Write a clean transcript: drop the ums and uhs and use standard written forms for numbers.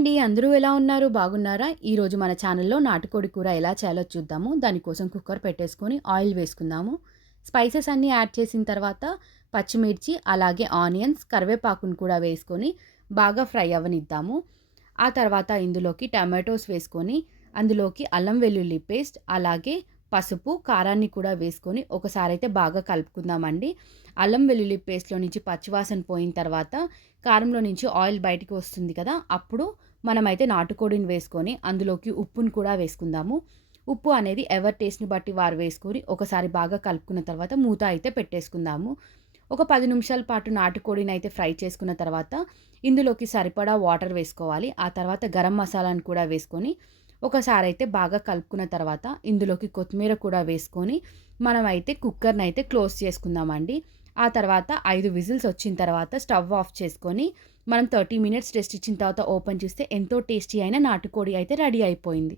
అండి. అందరూ ఎలా ఉన్నారు? బాగున్నారా? ఈరోజు మన ఛానల్‌లో నాటుకోడి కూర ఎలా చేయాలో చూద్దాము. దానికోసం కుక్కర్ పెట్టేసుకొని ఆయిల్ వేసుకుందాము. స్పైసెస్ అన్నీ యాడ్ చేసిన తర్వాత పచ్చిమిర్చి, అలాగే ఆనియన్స్, కరివేపాకును కూడా వేసుకొని బాగా ఫ్రై అవ్వనిద్దాము. ఆ తర్వాత ఇందులోకి టమాటోస్ వేసుకొని, అందులోకి అల్లం వెల్లుల్లి పేస్ట్, అలాగే పసుపు, కారాన్ని కూడా వేసుకొని ఒకసారైతే బాగా కలుపుకుందామండి. అల్లం వెల్లుల్లి పేస్ట్‌లో నుంచి పచ్చివాసన పోయిన తర్వాత కారంలో నుంచి ఆయిల్ బయటికి వస్తుంది కదా! అప్పుడు మనమైతే నాటుకోడిని వేసుకొని అందులోకి ఉప్పును కూడా వేసుకుందాము. ఉప్పు అనేది ఎవరి టేస్ట్‌ని బట్టి వారు వేసుకొని ఒకసారి బాగా కలుపుకున్న తర్వాత మూత అయితే పెట్టేసుకుందాము. ఒక 10 నిమిషాల పాటు నాటుకోడినైతే ఫ్రై చేసుకున్న తర్వాత ఇందులోకి సరిపడా వాటర్ వేసుకోవాలి. ఆ తర్వాత గరం మసాలాను కూడా వేసుకొని ఒకసారైతే బాగా కలుపుకున్న తర్వాత ఇందులోకి కొత్తిమీర కూడా వేసుకొని మనమైతే కుక్కర్‌నైతే క్లోజ్ చేసుకుందామండి. ఆ తర్వాత 5 విజిల్స్ వచ్చిన తర్వాత స్టవ్ ఆఫ్ చేసుకొని మనం 30 మినిట్స్ రెస్ట్ ఇచ్చిన తర్వాత ఓపెన్ చేస్తే ఎంతో టేస్టీ అయిన నాటుకోడి అయితే రెడీ అయిపోయింది.